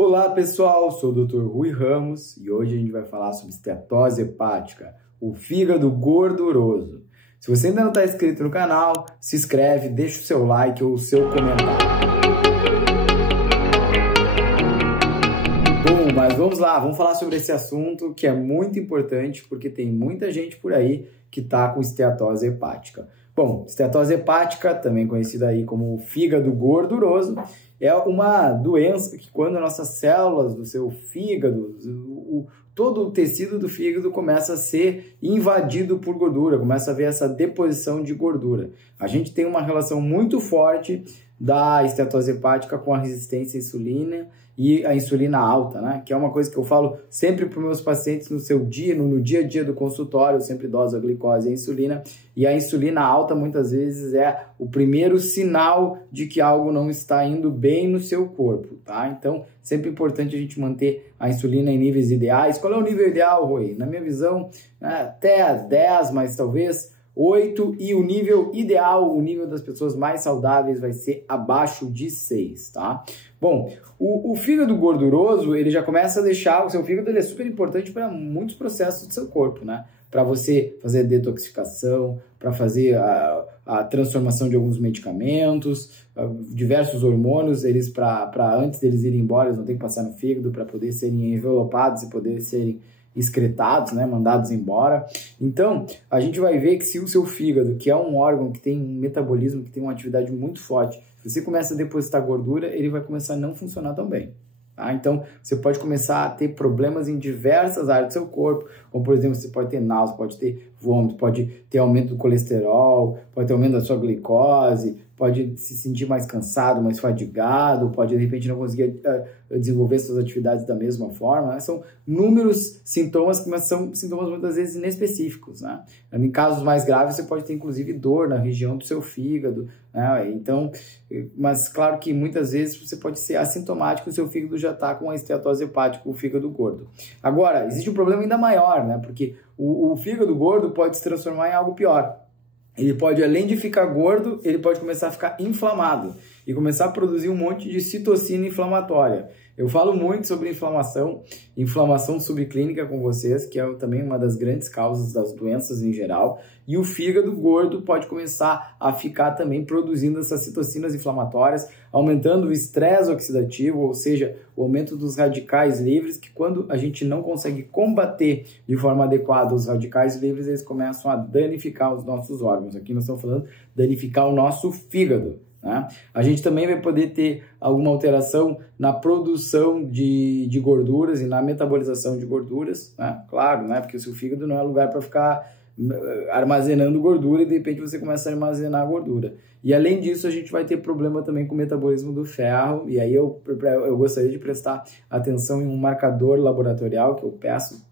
Olá pessoal, sou o Dr. Rui Ramos e hoje a gente vai falar sobre esteatose hepática, o fígado gorduroso. Se você ainda não está inscrito no canal, se inscreve, deixa o seu like ou o seu comentário. Bom, mas vamos lá, vamos falar sobre esse assunto que é muito importante porque tem muita gente por aí que está com esteatose hepática. Bom, esteatose hepática, também conhecida aí como fígado gorduroso, é uma doença que quando nossas células do seu fígado, todo o tecido do fígado começa a ser invadido por gordura, começa a haver essa deposição de gordura. A gente tem uma relação muito forte da esteatose hepática com a resistência à insulina e a insulina alta, né? Que é uma coisa que eu falo sempre para os meus pacientes no dia a dia do consultório, eu sempre doso a glicose e a insulina, e a insulina alta muitas vezes é o primeiro sinal de que algo não está indo bem no seu corpo, tá? Então, sempre importante a gente manter a insulina em níveis ideais. Qual é o nível ideal, Rui? Na minha visão, até 10, mas talvez 8, e o nível ideal, o nível das pessoas mais saudáveis vai ser abaixo de 6, tá? Bom, o fígado gorduroso, ele já começa a deixar, o seu fígado ele é super importante para muitos processos do seu corpo, né? Para você fazer a detoxificação, para fazer a transformação de alguns medicamentos, diversos hormônios, eles para antes deles irem embora, eles não têm que passar no fígado para poder serem envelopados e poder serem excretados, né, mandados embora. Então, a gente vai ver que se o seu fígado, que é um órgão que tem um metabolismo, que tem uma atividade muito forte, se você começa a depositar gordura, ele vai começar a não funcionar tão bem. Tá? Então, você pode começar a ter problemas em diversas áreas do seu corpo, como, por exemplo, você pode ter náusea, pode ter vômito, pode ter aumento do colesterol, pode ter aumento da sua glicose, pode se sentir mais cansado, mais fadigado, pode, de repente, não conseguir desenvolver suas atividades da mesma forma, né? São inúmeros sintomas, mas são sintomas muitas vezes inespecíficos, né? Em casos mais graves, você pode ter, inclusive, dor na região do seu fígado, né? Então, mas claro que muitas vezes você pode ser assintomático e o seu fígado já está com a esteatose hepática, o fígado gordo. Agora, existe um problema ainda maior, né? Porque o fígado gordo pode se transformar em algo pior. Ele pode, além de ficar gordo, ele pode começar a ficar inflamado e começar a produzir um monte de citocina inflamatória. Eu falo muito sobre inflamação subclínica com vocês, que é também uma das grandes causas das doenças em geral. E o fígado gordo pode começar a ficar também produzindo essas citocinas inflamatórias, aumentando o estresse oxidativo, ou seja, o aumento dos radicais livres, que quando a gente não consegue combater de forma adequada os radicais livres, eles começam a danificar os nossos órgãos. Aqui nós estamos falando de danificar o nosso fígado. Né? A gente também vai poder ter alguma alteração na produção de gorduras e na metabolização de gorduras, né? Claro, né? Porque o seu fígado não é lugar para ficar armazenando gordura e de repente você começa a armazenar gordura. E além disso, a gente vai ter problema também com o metabolismo do ferro, e aí eu gostaria de prestar atenção em um marcador laboratorial que eu peço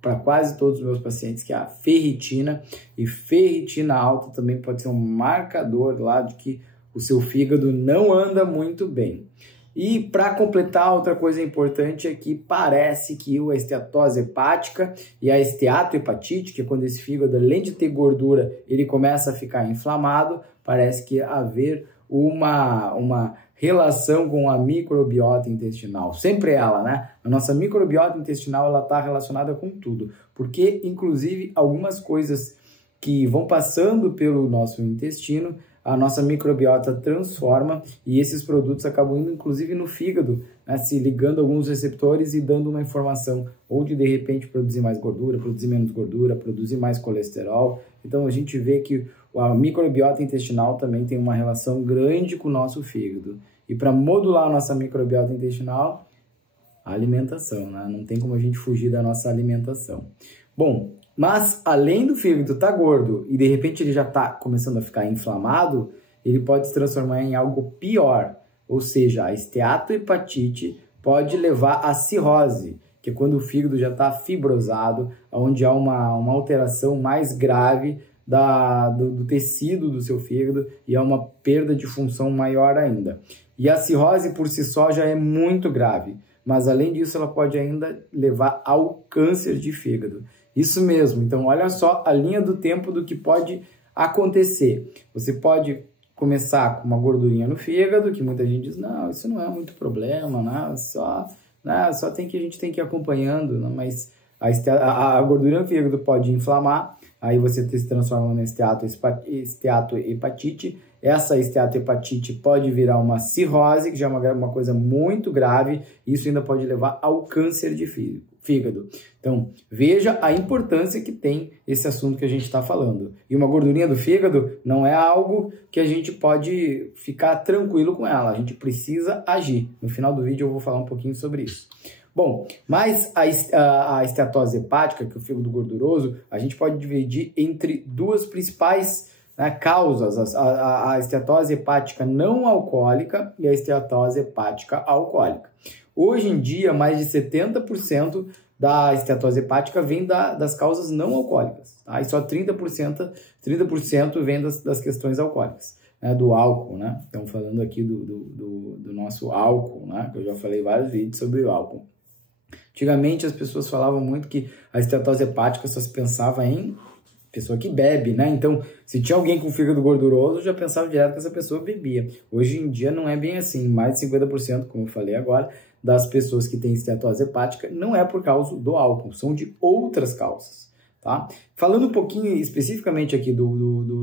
para quase todos os meus pacientes, que é a ferritina, e ferritina alta também pode ser um marcador lá de que o seu fígado não anda muito bem. E para completar, outra coisa importante é que parece que a esteatose hepática e a esteatohepatite, que é quando esse fígado, além de ter gordura, ele começa a ficar inflamado, parece que haver uma relação com a microbiota intestinal. Sempre ela, né? A nossa microbiota intestinal, ela está relacionada com tudo, porque, inclusive, algumas coisas que vão passando pelo nosso intestino, a nossa microbiota transforma e esses produtos acabam indo inclusive no fígado, né, se ligando a alguns receptores e dando uma informação, ou de repente produzir mais gordura, produzir menos gordura, produzir mais colesterol. Então a gente vê que a microbiota intestinal também tem uma relação grande com o nosso fígado. E para modular a nossa microbiota intestinal, a alimentação, né? Não tem como a gente fugir da nossa alimentação. Bom, mas além do fígado estar gordo e de repente ele já está começando a ficar inflamado, ele pode se transformar em algo pior, ou seja, a esteatohepatite pode levar à cirrose, que é quando o fígado já está fibrosado, onde há uma alteração mais grave do tecido do seu fígado e há uma perda de função maior ainda. E a cirrose por si só já é muito grave, mas além disso ela pode ainda levar ao câncer de fígado. Isso mesmo, então olha só a linha do tempo do que pode acontecer. Você pode começar com uma gordurinha no fígado, que muita gente diz, não, isso não é muito problema, né? Só a gente tem que ir acompanhando, né? Mas a gordura no fígado pode inflamar, aí você se transforma em esteatohepatite. Essa esteatohepatite pode virar uma cirrose, que já é uma coisa muito grave, e isso ainda pode levar ao câncer de fígado. Então, veja a importância que tem esse assunto que a gente está falando. E uma gordurinha do fígado não é algo que a gente pode ficar tranquilo com ela, a gente precisa agir. No final do vídeo eu vou falar um pouquinho sobre isso. Bom, mas a esteatose hepática, que é o fígado gorduroso, a gente pode dividir entre duas principais causas, a esteatose hepática não alcoólica e a esteatose hepática alcoólica. Hoje em dia, mais de 70% da esteatose hepática vem das causas não alcoólicas, tá? E só 30% vem das questões alcoólicas, né? Do álcool, né? Estamos falando aqui do nosso álcool, né? Que eu já falei vários vídeos sobre o álcool. Antigamente as pessoas falavam muito que a esteatose hepática só se pensava em pessoa que bebe, né? Então, se tinha alguém com fígado gorduroso, já pensava direto que essa pessoa bebia. Hoje em dia não é bem assim. Mais de 50%, como eu falei agora, das pessoas que têm esteatose hepática não é por causa do álcool, são de outras causas, tá? Falando um pouquinho especificamente aqui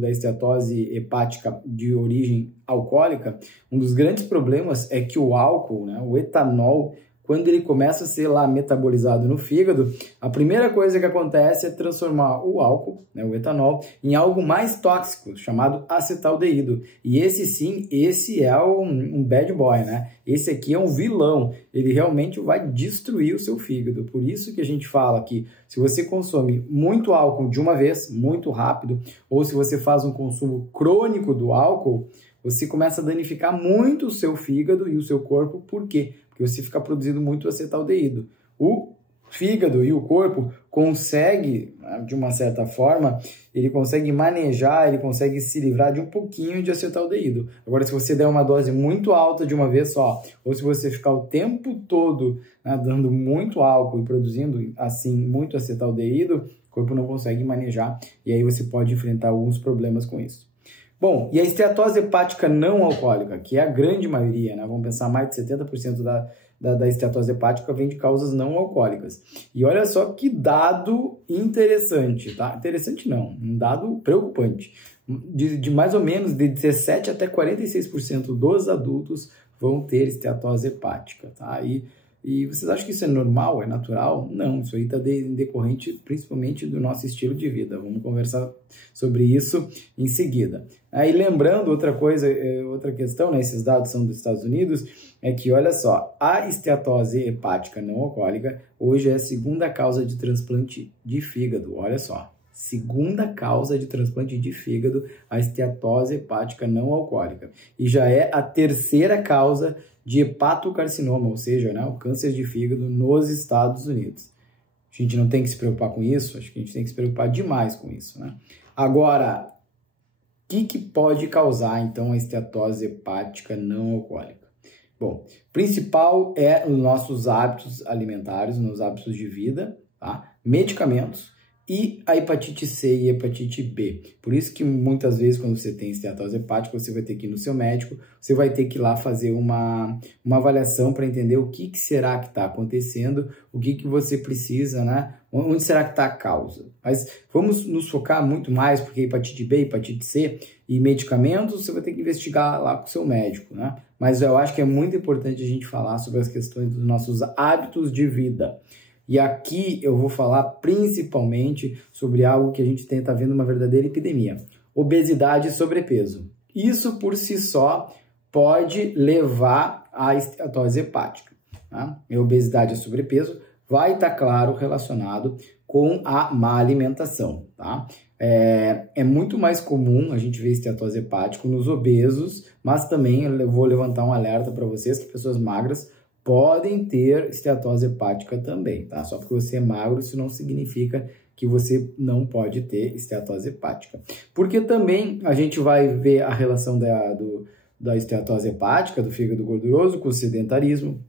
da esteatose hepática de origem alcoólica, um dos grandes problemas é que o álcool, né, o etanol, quando ele começa a ser lá metabolizado no fígado, a primeira coisa que acontece é transformar o álcool, né, o etanol, em algo mais tóxico, chamado acetaldeído. E esse é um bad boy, né? Esse aqui é um vilão, ele realmente vai destruir o seu fígado. Por isso que a gente fala que se você consome muito álcool de uma vez, muito rápido, ou se você faz um consumo crônico do álcool, você começa a danificar muito o seu fígado e o seu corpo. Por quê? Porque você fica produzindo muito acetaldeído. O fígado e o corpo consegue, de uma certa forma, ele consegue manejar, ele consegue se livrar de um pouquinho de acetaldeído. Agora, se você der uma dose muito alta de uma vez só, ou se você ficar o tempo todo, né, dando muito álcool e produzindo, assim, muito acetaldeído, o corpo não consegue manejar e aí você pode enfrentar alguns problemas com isso. Bom, e a esteatose hepática não alcoólica, que é a grande maioria, né? Vamos pensar, mais de 70% da esteatose hepática vem de causas não alcoólicas. E olha só que dado interessante, tá? Interessante não, um dado preocupante. De mais ou menos de 17 até 46% dos adultos vão ter esteatose hepática, tá? E vocês acham que isso é normal, é natural? Não, isso aí está decorrente principalmente do nosso estilo de vida. Vamos conversar sobre isso em seguida. Aí lembrando outra coisa, outra questão, né, esses dados são dos Estados Unidos, é que olha só, a esteatose hepática não alcoólica hoje é a segunda causa de transplante de fígado, olha só. Segunda causa de transplante de fígado, a esteatose hepática não alcoólica. E já é a terceira causa de hepatocarcinoma, ou seja, né, o câncer de fígado nos Estados Unidos. A gente não tem que se preocupar com isso? Acho que a gente tem que se preocupar demais com isso, né? Agora, o que pode causar, então, a esteatose hepática não alcoólica? Bom, principal é os nossos hábitos alimentares, nos hábitos de vida, tá? Medicamentos, e a hepatite C e a hepatite B. Por isso que muitas vezes quando você tem esteatose hepática, você vai ter que ir no seu médico, você vai ter que ir lá fazer uma avaliação para entender o que será que está acontecendo, o que você precisa, né? Onde será que está a causa. Mas vamos nos focar muito mais, porque hepatite B, hepatite C e medicamentos, você vai ter que investigar lá com o seu médico, né? Mas eu acho que é muito importante a gente falar sobre as questões dos nossos hábitos de vida. E aqui eu vou falar principalmente sobre algo que a gente está vendo uma verdadeira epidemia: obesidade e sobrepeso. Isso por si só pode levar à esteatose hepática, tá? E obesidade e sobrepeso vai estar, claro, relacionado com a má alimentação, tá? É muito mais comum a gente ver esteatose hepática nos obesos, mas também eu vou levantar um alerta para vocês que pessoas magras podem ter esteatose hepática também, tá? Só porque você é magro, isso não significa que você não pode ter esteatose hepática. Porque também a gente vai ver a relação da esteatose hepática, do fígado gorduroso, com o sedentarismo.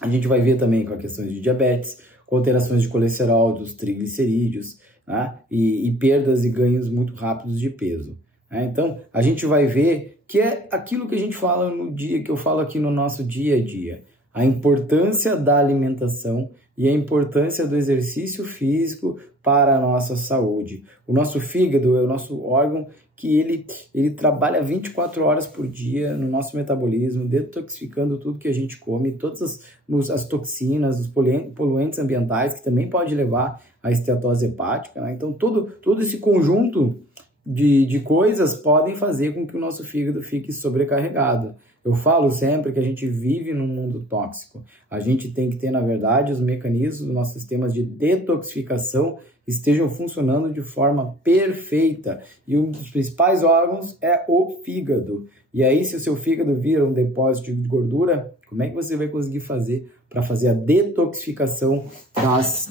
A gente vai ver também com a questão de diabetes, com alterações de colesterol, dos triglicerídeos, né? E perdas e ganhos muito rápidos de peso. né? Então, a gente vai ver que é aquilo que a gente fala no dia, que eu falo aqui no nosso dia a dia. A importância da alimentação e a importância do exercício físico para a nossa saúde. O nosso fígado é o nosso órgão que ele trabalha 24 horas por dia no nosso metabolismo, detoxificando tudo que a gente come, todas as toxinas, os poluentes ambientais, que também pode levar à esteatose hepática, né? Então, todo esse conjunto de coisas podem fazer com que o nosso fígado fique sobrecarregado. Eu falo sempre que a gente vive num mundo tóxico. A gente tem que ter, na verdade, os mecanismos dos nossos sistemas de detoxificação estejam funcionando de forma perfeita. E um dos principais órgãos é o fígado. E aí, se o seu fígado vira um depósito de gordura, como é que você vai conseguir fazer para fazer a detoxificação das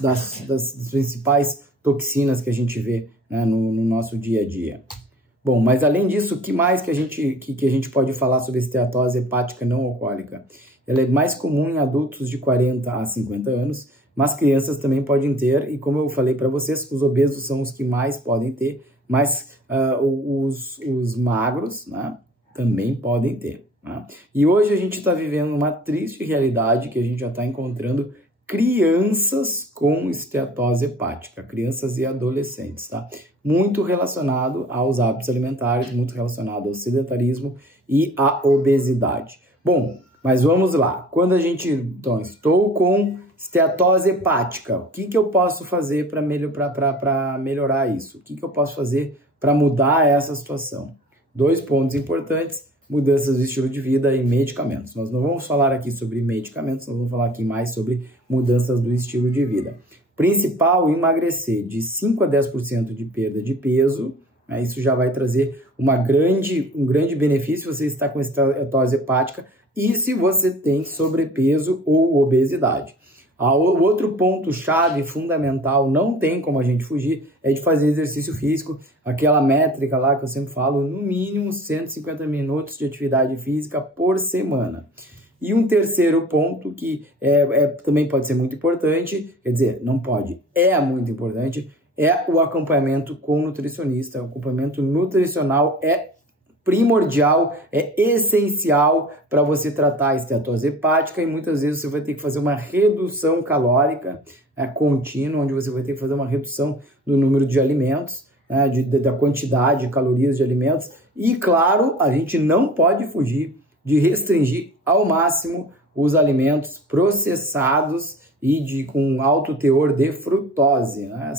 principais toxinas que a gente vê, né, no nosso dia a dia? Bom, mas além disso, o que mais que a gente pode falar sobre esteatose hepática não alcoólica? Ela é mais comum em adultos de 40 a 50 anos, mas crianças também podem ter, e como eu falei para vocês, os obesos são os que mais podem ter, mas os magros, né, também podem ter, né? E hoje a gente está vivendo uma triste realidade que a gente já está encontrando crianças com esteatose hepática, crianças e adolescentes, tá? Muito relacionado aos hábitos alimentares, muito relacionado ao sedentarismo e à obesidade. Bom, mas vamos lá. Quando a gente... Então, estou com esteatose hepática. O que eu posso fazer para melhorar isso? O que eu posso fazer para mudar essa situação? 2 pontos importantes: mudanças do estilo de vida e medicamentos. Nós não vamos falar aqui sobre medicamentos, nós vamos falar aqui mais sobre mudanças do estilo de vida. Principal, emagrecer de 5 a 10% de perda de peso, né? Isso já vai trazer um grande benefício se você está com esteatose hepática e se você tem sobrepeso ou obesidade. O outro ponto-chave fundamental, não tem como a gente fugir, é de fazer exercício físico, aquela métrica lá que eu sempre falo, no mínimo 150 minutos de atividade física por semana. E um terceiro ponto que também pode ser muito importante, quer dizer, não pode, é muito importante, é o acompanhamento com nutricionista. O acompanhamento nutricional é primordial, é essencial para você tratar a esteatose hepática, e muitas vezes você vai ter que fazer uma redução calórica contínua, onde você vai ter que fazer uma redução do número de alimentos, né, da quantidade de calorias de alimentos. E claro, a gente não pode fugir de restringir ao máximo os alimentos processados e com alto teor de frutose, né?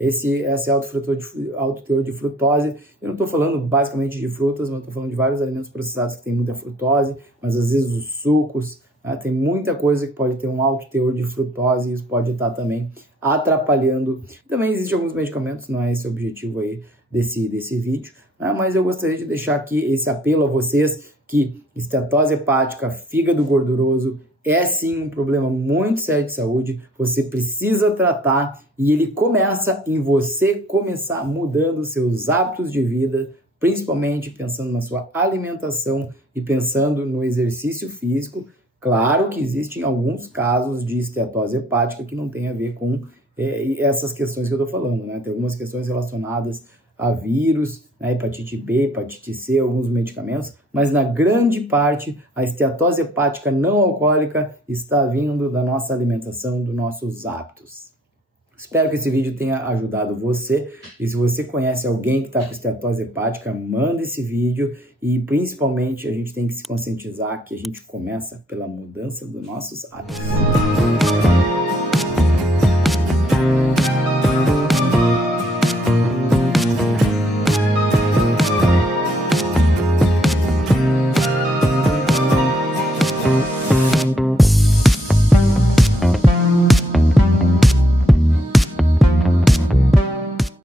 Esse alto teor de frutose, eu não estou falando basicamente de frutas, mas estou falando de vários alimentos processados que tem muita frutose, mas às vezes os sucos, né? Tem muita coisa que pode ter um alto teor de frutose, e isso pode estar também atrapalhando. Também existem alguns medicamentos, não é esse o objetivo aí desse vídeo, né? Mas eu gostaria de deixar aqui esse apelo a vocês, que esteatose hepática, fígado gorduroso, é sim um problema muito sério de saúde, você precisa tratar, e ele começa em você começar mudando seus hábitos de vida, principalmente pensando na sua alimentação e pensando no exercício físico. Claro que existem alguns casos de esteatose hepática que não tem a ver com essas questões que eu estou falando, né? Tem algumas questões relacionadas a vírus, né, hepatite B, hepatite C, alguns medicamentos, mas na grande parte a esteatose hepática não alcoólica está vindo da nossa alimentação, dos nossos hábitos. Espero que esse vídeo tenha ajudado você, e se você conhece alguém que está com esteatose hepática, manda esse vídeo, e principalmente a gente tem que se conscientizar que a gente começa pela mudança dos nossos hábitos.